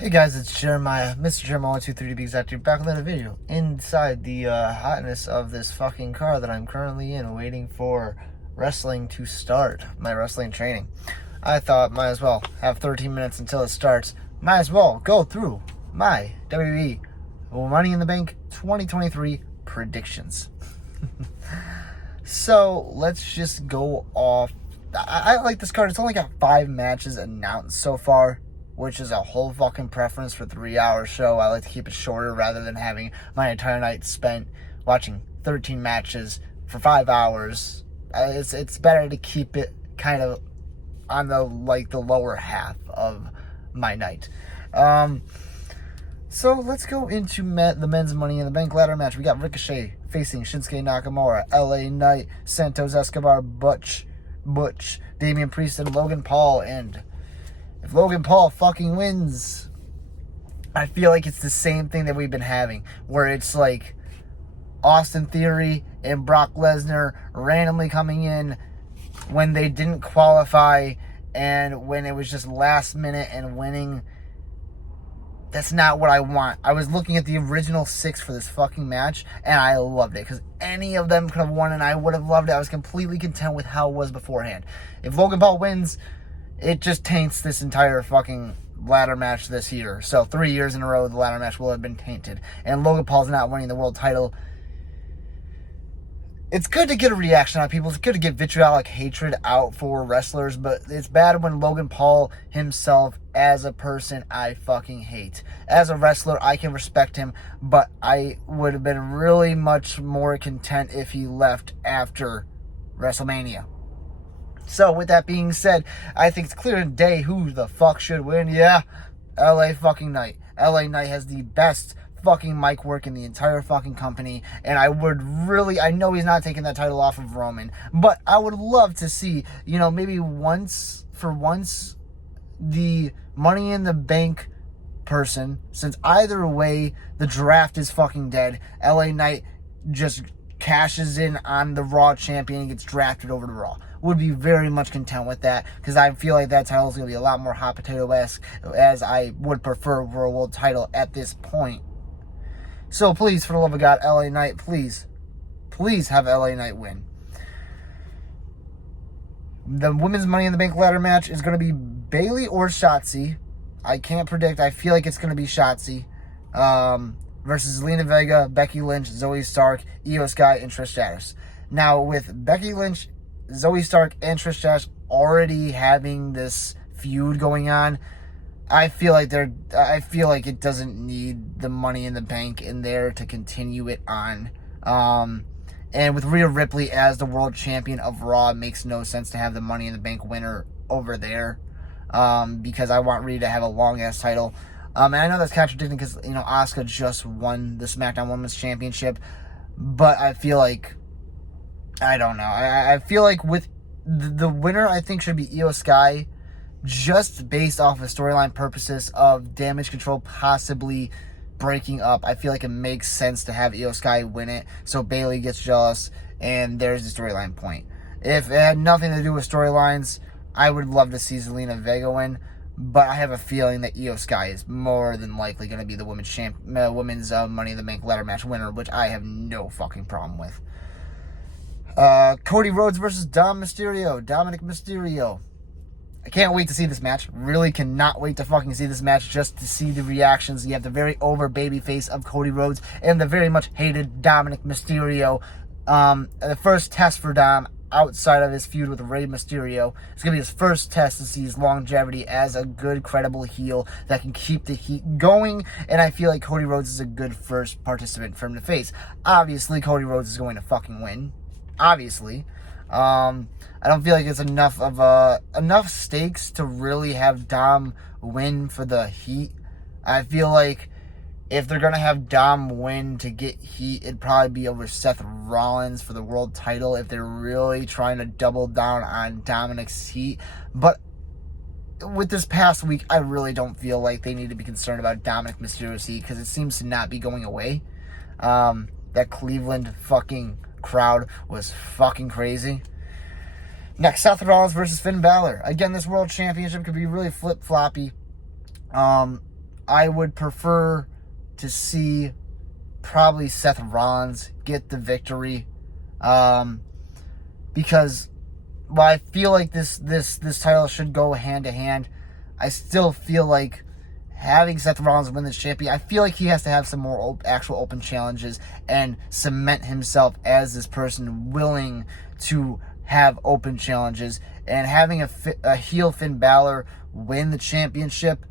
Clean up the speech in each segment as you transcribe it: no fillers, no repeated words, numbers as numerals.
Hey guys, it's Jeremiah, Mr. Jeremiah123 to be exact. You're back with another video inside the hotness of this fucking car that I'm currently in, waiting for wrestling to start, my wrestling training. I thought might as well have 13 minutes until it starts. Might as well go through my WWE Money in the Bank 2023 predictions. So let's just go off. I like this card. It's only got 5 matches announced so far, which is a whole fucking preference for a 3-hour show. I like to keep it shorter rather than having my entire night spent watching 13 matches for 5 hours. It's better to keep it kind of on the lower half of my night. So let's go into the men's Money in the Bank ladder match. We got Ricochet facing Shinsuke Nakamura, LA Knight, Santos Escobar, Butch, Damian Priest, and Logan Paul. And if Logan Paul fucking wins, I feel like it's the same thing that we've been having, where it's like Austin Theory and Brock Lesnar randomly coming in when they didn't qualify and when it was just last minute and winning. That's not what I want. I was looking at the original 6 for this fucking match, and I loved it, because any of them could have won, and I would have loved it. I was completely content with how it was beforehand. If Logan Paul wins, it just taints this entire fucking ladder match this year. So 3 years in a row, the ladder match will have been tainted. And Logan Paul's not winning the world title. It's good to get a reaction out of people. It's good to get vitriolic hatred out for wrestlers, but it's bad when Logan Paul himself, as a person, I fucking hate. As a wrestler, I can respect him, but I would have been really much more content if he left after WrestleMania. So, with that being said, I think it's clear as day who the fuck should win. Yeah, LA fucking Knight. LA Knight has the best fucking mic work in the entire fucking company, and I know he's not taking that title off of Roman, but I would love to see, maybe for once, the Money in the Bank person, since either way, the draft is fucking dead. LA Knight just cashes in on the Raw champion and gets drafted over to Raw. Would be very much content with that, because I feel like that title is going to be a lot more hot potato-esque, as I would prefer for a world title at this point. So please, for the love of God, LA Knight, please have LA Knight win. The women's Money in the Bank ladder match is going to be Bayley or Shotzi. I can't predict. I feel like it's going to be Shotzi. Versus Zelina Vega, Becky Lynch, Zoe Stark, Io Sky, and Trish Stratus. Now, with Becky Lynch, Zoe Stark, and Trish Stratus already having this feud going on, I feel like it doesn't need the Money in the Bank in there to continue it on. And with Rhea Ripley as the world champion of Raw, it makes no sense to have the Money in the Bank winner over there. Because I want Rhea to have a long-ass title. And I know that's contradicting because, Asuka just won the SmackDown Women's Championship. But I feel like, I don't know. I feel like with the winner, I think, should be Io Sky, just based off of storyline purposes of Damage Control possibly breaking up. I feel like it makes sense to have Io Sky win it, so Bayley gets jealous, and there's the storyline point. If it had nothing to do with storylines, I would love to see Zelina Vega win, but I have a feeling that Io Sky is more than likely going to be the women's Money in the Bank ladder match winner, which I have no fucking problem with. Cody Rhodes versus Dominick Mysterio. I can't wait to see this match. Really cannot wait to fucking see this match, just to see the reactions. You have the very over baby face of Cody Rhodes and the very much hated Dominick Mysterio. The first test for Dom outside of his feud with Rey Mysterio. It's going to be his first test to see his longevity as a good, credible heel that can keep the heat going. And I feel like Cody Rhodes is a good first participant for him to face. Obviously, Cody Rhodes is going to fucking win. Obviously. I don't feel like it's enough stakes to really have Dom win for the heat. I feel like if they're going to have Dom win to get heat, it'd probably be over Seth Rollins for the world title if they're really trying to double down on Dominick's heat. But with this past week, I really don't feel like they need to be concerned about Dominick Mysterio's heat, because it seems to not be going away. That Cleveland fucking crowd was fucking crazy. Next, Seth Rollins versus Finn Balor. Again, this world championship could be really flip-floppy. I would prefer to see probably Seth Rollins get the victory, because while I feel like this title should go hand to hand, I still feel like having Seth Rollins win this champion, I feel like he has to have some more actual open challenges and cement himself as this person willing to have open challenges. And having a heel Finn Balor win the championship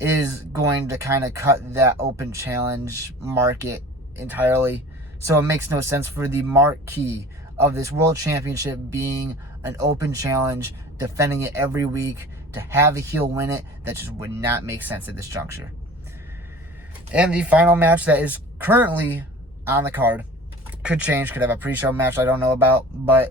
is going to kind of cut that open challenge market entirely. So it makes no sense for the marquee of this world championship being an open challenge, defending it every week, to have a heel win it. That just would not make sense at this juncture. And the final match that is currently on the card, could change, could have a pre-show match I don't know about, but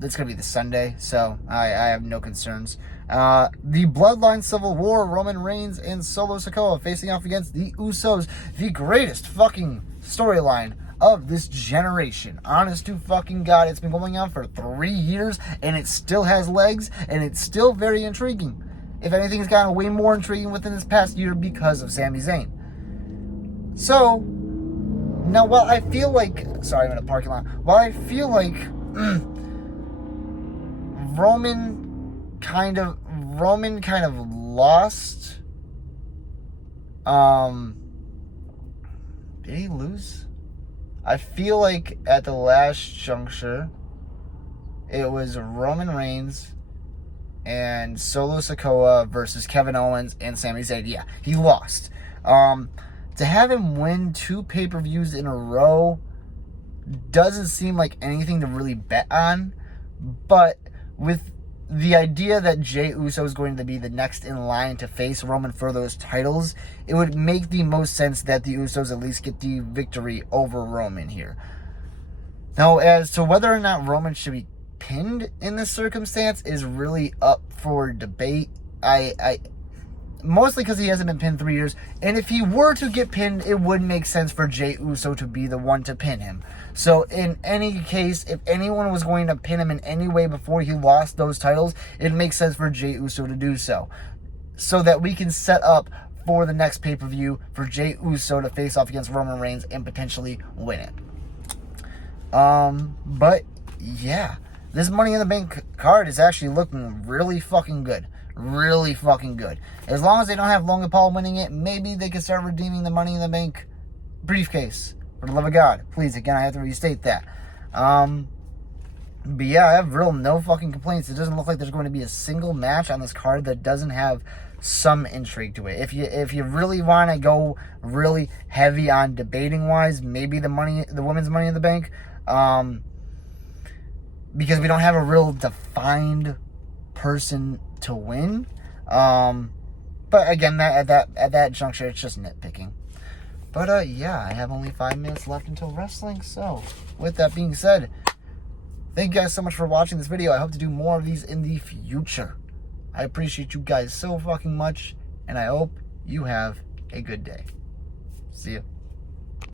it's going to be the Sunday, so I have no concerns. The Bloodline Civil War, Roman Reigns and Solo Sikoa facing off against the Usos, the greatest fucking storyline of this generation. Honest to fucking God, it's been going on for 3 years, and it still has legs, and it's still very intriguing. If anything, it's gotten way more intriguing within this past year because of Sami Zayn. So, now, while I feel like... Sorry, I'm in a parking lot. While I feel like Roman kind of lost... Did he lose? I feel like at the last juncture, it was Roman Reigns and Solo Sikoa versus Kevin Owens and Sami Zayn. Yeah, he lost. To have him win 2 pay-per-views in a row doesn't seem like anything to really bet on. But with the idea that Jey Uso is going to be the next in line to face Roman for those titles, it would make the most sense that the Usos at least get the victory over Roman here. Now, as to whether or not Roman should be pinned in this circumstance is really up for debate. Mostly because he hasn't been pinned 3 years. And if he were to get pinned, it would make sense for Jey Uso to be the one to pin him. So in any case, if anyone was going to pin him in any way before he lost those titles, it makes sense for Jey Uso to do so. So that we can set up for the next pay-per-view for Jey Uso to face off against Roman Reigns and potentially win it. But yeah, this Money in the Bank card is actually looking really fucking good. Really fucking good. As long as they don't have Logan Paul winning it, maybe they can start redeeming the Money in the Bank briefcase. For the love of God. Please, again, I have to restate that. But yeah, I have no fucking complaints. It doesn't look like there's going to be a single match on this card that doesn't have some intrigue to it. If you really want to go really heavy on debating wise, maybe the women's Money in the Bank. Because we don't have a real defined person to win. But again, at that juncture, it's just nitpicking. But yeah, I have only 5 minutes left until wrestling. So with that being said, thank you guys so much for watching this video. I hope to do more of these in the future. I appreciate you guys so fucking much, and I hope you have a good day. See ya.